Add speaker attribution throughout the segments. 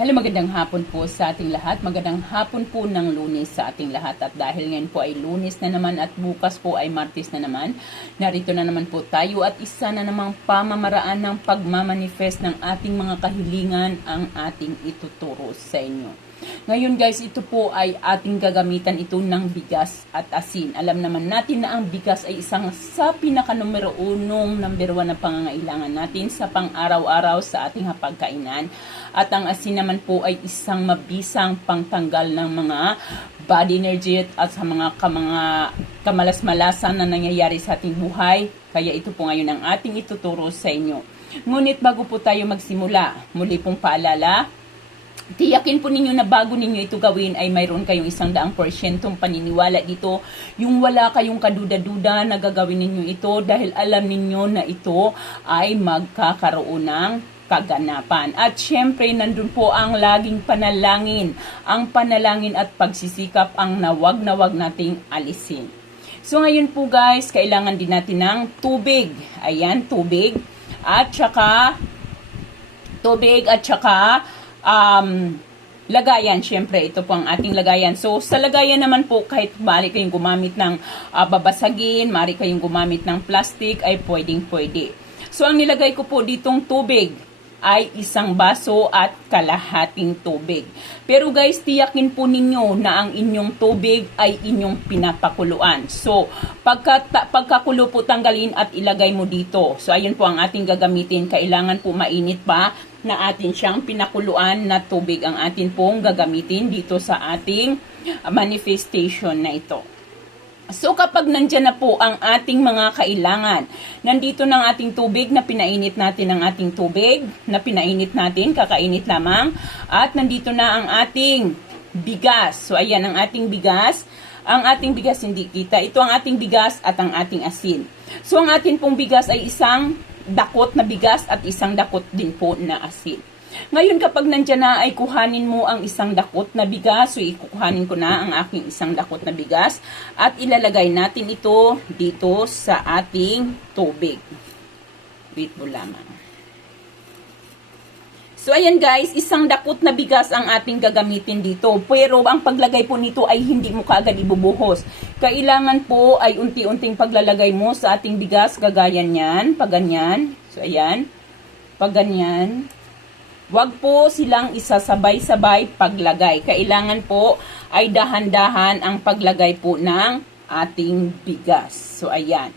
Speaker 1: Hello, magandang hapon po sa ating lahat. Magandang hapon po ng lunes sa ating lahat. At dahil ngayon po ay lunes na naman at bukas po ay martes na naman, narito na naman po tayo at isa na namang pamamaraan ng pagmamanifest ng ating mga kahilingan ang ating ituturo sa inyo. Ngayon guys, ito po ay ating gagamitan ito ng bigas at asin. Alam naman natin na ang bigas ay isang sa pinaka numero unong number one na pangangailangan natin sa pang-araw-araw sa ating hapagkainan. At ang asin naman po ay isang mabisang pangtanggal ng mga body energy at sa mga, mga kamalas-malasan na nangyayari sa ating buhay. Kaya ito po ngayon ang ating ituturo sa inyo. Ngunit bago po tayo magsimula, muli pong paalala, tiyakin po ninyo na bago ninyo ito gawin ay mayroon kayong isang daang porsyentong paniniwala dito. Yung wala kayong kaduda-duda na gagawin ninyo ito dahil alam ninyo na ito ay magkakaroon ng kaganapan. At syempre, nandun po ang laging panalangin. Ang panalangin at pagsisikap ang nawag na wag nating alisin. So ngayon po guys, kailangan din natin ng tubig. Ayan, tubig. At saka, tubig at saka um, lagayan, syempre, ito po ang ating lagayan. So, sa lagayan naman po, kahit mari kayong gumamit ng uh, babasagin, mari kayong gumamit ng plastic, ay pwedeng pwede. So, ang nilagay ko po ditong tubig ay isang baso at kalahating tubig. Pero guys, tiyakin po ninyo na ang inyong tubig ay inyong pinapakuluan. So, pagka, pagkakulo po tanggalin at ilagay mo dito. So, ayun po ang ating gagamitin. Kailangan po mainit pa na atin siyang pinakuluan na tubig ang atin pong gagamitin dito sa ating manifestation na ito. So kapag nandyan na po ang ating mga kailangan, nandito ng ating tubig na pinainit natin ang ating tubig, na pinainit natin, kakainit lamang, at nandito na ang ating bigas. So ayan ang ating bigas. Ang ating bigas hindi kita. Ito ang ating bigas at ang ating asin. So ang ating pong bigas ay isang dakot na bigas at isang dakot din po na asin. Ngayon kapag nandyan na ay kuhanin mo ang isang dakot na bigas, so ikukuhanin ko na ang aking isang dakot na bigas at ilalagay natin ito dito sa ating tubig. Wait mo lamang. So ayan guys, isang dakot na bigas ang ating gagamitin dito. Pero ang paglagay po nito ay hindi mo kaagad ibubuhos. Kailangan po ay unti-unting paglalagay mo sa ating bigas, gagaya niyan, pag ganyan. So ayan, pag ganyan. Huwag po silang isasabay-sabay paglagay. Kailangan po ay dahan-dahan ang paglagay po ng ating bigas. So ayan.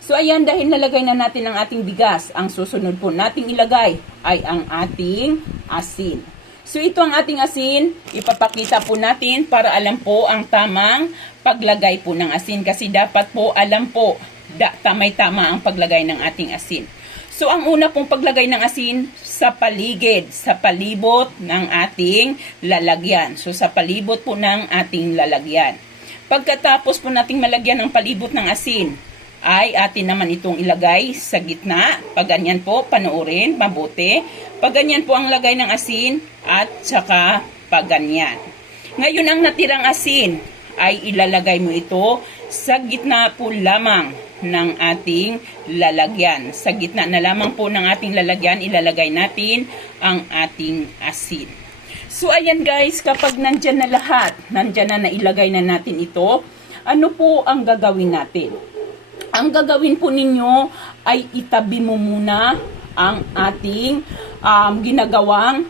Speaker 1: So ayan, dahil nalagay na natin ang ating bigas, ang susunod po nating ilagay ay ang ating asin. So ito ang ating asin, ipapakita po natin para alam po ang tamang paglagay po ng asin. Kasi dapat po alam po, da, tamay-tama ang paglagay ng ating asin. So ang una pong paglagay ng asin sa paligid, sa palibot ng ating lalagyan. So sa palibot po ng ating lalagyan. Pagkatapos po nating malagyan ng palibot ng asin, ay atin naman itong ilagay sa gitna. Pag ganyan po, panoorin, mabuti. Pag ganyan po ang lagay ng asin at saka pag ganyan. Ngayon ang natirang asin ay ilalagay mo ito sa gitna po lamang ng ating lalagyan. Sa gitna na lamang po ng ating lalagyan, ilalagay natin ang ating asin. So ayan guys, kapag nandyan na lahat, nandyan na nailagay na natin ito, ano po ang gagawin natin? ang gagawin po ninyo ay itabi mo muna ang ating um, ginagawang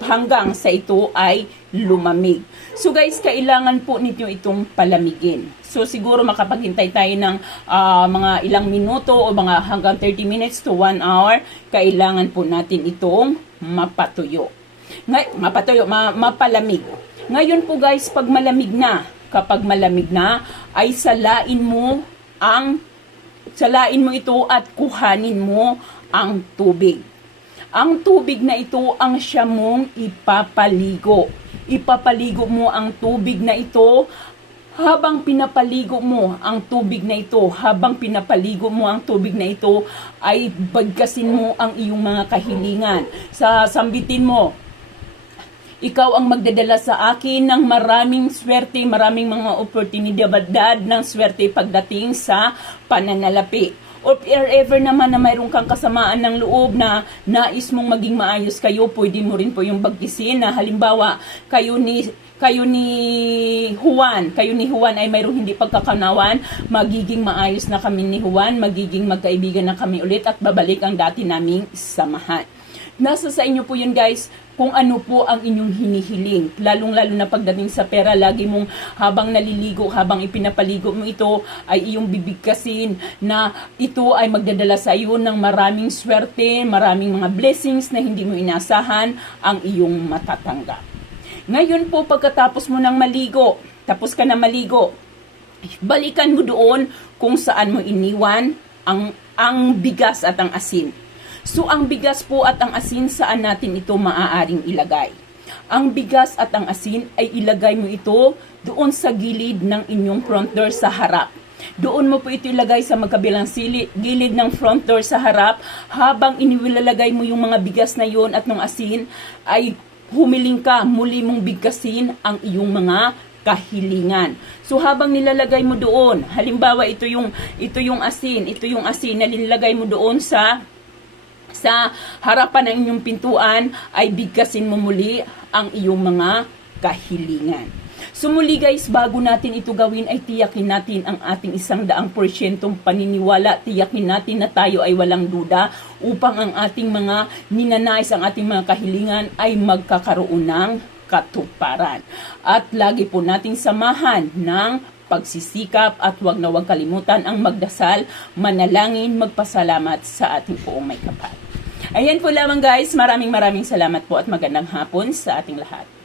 Speaker 1: hanggang sa ito ay lumamig. So guys, kailangan po ninyo itong palamigin. So siguro makapaghintay tayo ng uh, mga ilang minuto o mga hanggang 30 minutes to 1 hour, kailangan po natin itong mapatuyo. Ngay mapatuyo, ma mapalamig. Ngayon po guys, pag malamig na, kapag malamig na, ay salain mo ang salain mo ito at kuhanin mo ang tubig. Ang tubig na ito ang siya mong ipapaligo. Ipapaligo mo ang tubig na ito habang pinapaligo mo ang tubig na ito, habang pinapaligo mo ang tubig na ito, ay bagkasin mo ang iyong mga kahilingan. Sa sambitin mo, ikaw ang magdadala sa akin ng maraming swerte, maraming mga oportunidad ng swerte pagdating sa pananalapi. or ever naman na mayroon kang kasamaan ng loob na nais mong maging maayos kayo, pwede mo rin po yung bagkisin na halimbawa kayo ni kayo ni Juan, kayo ni Juan ay mayroong hindi pagkakanawan, magiging maayos na kami ni Juan, magiging magkaibigan na kami ulit at babalik ang dati naming samahan. Nasa sa inyo po yun guys, kung ano po ang inyong hinihiling. Lalong-lalo na pagdating sa pera, lagi mong habang naliligo, habang ipinapaligo mo ito, ay iyong bibigkasin na ito ay magdadala sa iyo ng maraming swerte, maraming mga blessings na hindi mo inasahan ang iyong matatanggap. Ngayon po, pagkatapos mo ng maligo, tapos ka na maligo, balikan mo doon kung saan mo iniwan ang, ang bigas at ang asin. So, ang bigas po at ang asin, saan natin ito maaaring ilagay? Ang bigas at ang asin ay ilagay mo ito doon sa gilid ng inyong front door sa harap. Doon mo po ito ilagay sa magkabilang sili, gilid ng front door sa harap habang iniwilalagay mo yung mga bigas na yon at ng asin ay humiling ka, muli mong bigkasin ang iyong mga kahilingan. So habang nilalagay mo doon, halimbawa ito yung ito yung asin, ito yung asin na nilalagay mo doon sa sa harapan ng inyong pintuan ay bigkasin mo muli ang iyong mga kahilingan. So muli guys, bago natin ito gawin ay tiyakin natin ang ating isang daang porsyentong paniniwala. Tiyakin natin na tayo ay walang duda upang ang ating mga ninanais, ang ating mga kahilingan ay magkakaroon ng katuparan. At lagi po nating samahan ng pagsisikap at huwag na huwag kalimutan ang magdasal, manalangin, magpasalamat sa ating poong may kapal. Ayan po lamang guys, maraming maraming salamat po at magandang hapon sa ating lahat.